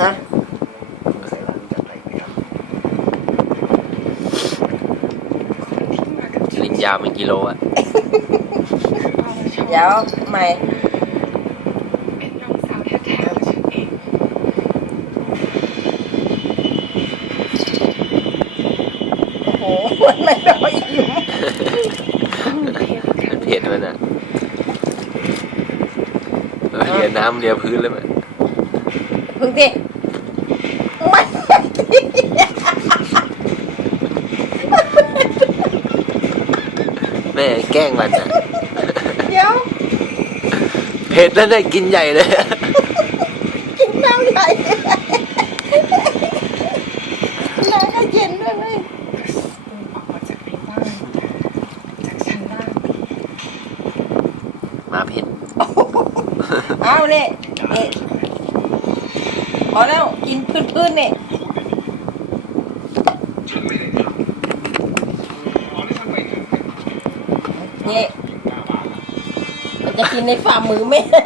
อะใส่ร้านจัดไปไหมครับลิงยาวเป็นกิโลอะเดี๋ยวใหม่เป็นน้องสาวแท้ๆของฉันเองโอ้โหไม่รออิ่มมันเผ็ดมันอะเออเลียน้ำเลียพื้นเลยมัน พึ่งดิไม่แม่แกล้งมันอะเดี๋ยวเผ็ดแล้วเนี่ยกินใหญ่เลย กินน้ำใหญ่น้ำก็เย็นด้วยเลยปูออกมาจากในบ้านจากชั้นล่างมาเผ็ด เอาเนี่ยนี่ พอแล้วกินพื้นๆเนี่ยเนี่ยจะกินในฝ่ามือแม่